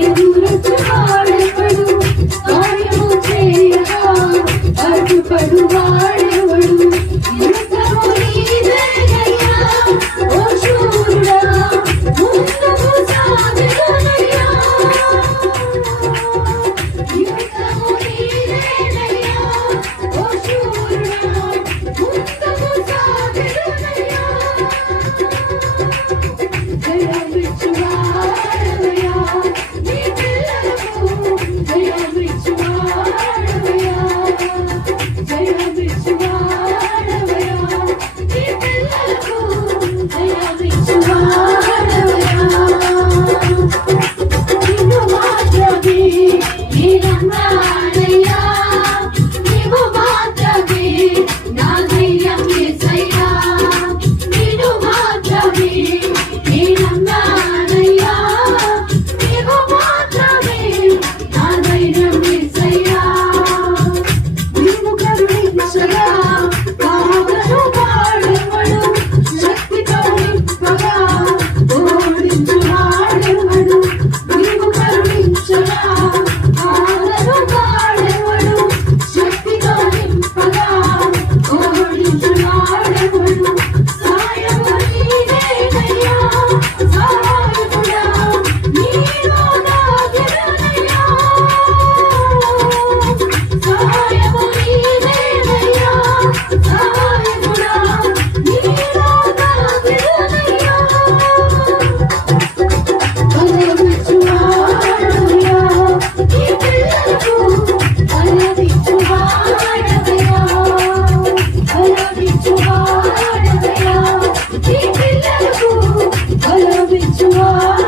ఎదురొచ్చు వాడెవడు కార్యము చేయగా అడ్డుపడు వాడెవడు యుద్ధము నీదేనయ్యా ఓ శూరుడా ముందుకు సాగెదనయ్యా యుద్ధము నీదేనయ్యా ఓ శూరుడా ముందుకు సాగెదనయ్యా జయమిచ్చువాడవయ్యా నీ పిల్లలకు జయమిచ్చువాడవయ్యా జయమిచ్చువాడవయ్యా నీ పిల్లలకు జయమిచ్చువాడవయ్యా నిన్ను మాత్రమే నేనన్నానయ్యా నీవు మాత్రమే నా ధైర్యం యేసయ్యా నిన్ను మాత్రమే నేనన్నానయ్యా నీవు మాత్రమే నా ధైర్యం యేసయ్యా నీవు కరుణించగా కావను వాడెవడు శక్తితో నింపగా ఓడించు వాడెవడు నీవు కరుణించగా కావను వాడెవడు శక్తితో నింపగా ఓడించు వాడెవడు సాయము నీదేనయ్యా సహాయకుడా నీలో దాగినయ్యా సహాయము నీదేనయ్యా సహాయకుడా నీలో దాగినయ్యా బలమిచ్చువాడవయ్యా నీ పిల్లలకు బలమిచ్చువాడవయ్యా బలమిచ్చువాడవయ్యా నీ పిల్లలకు బలమిచ్చువాడవయ్యా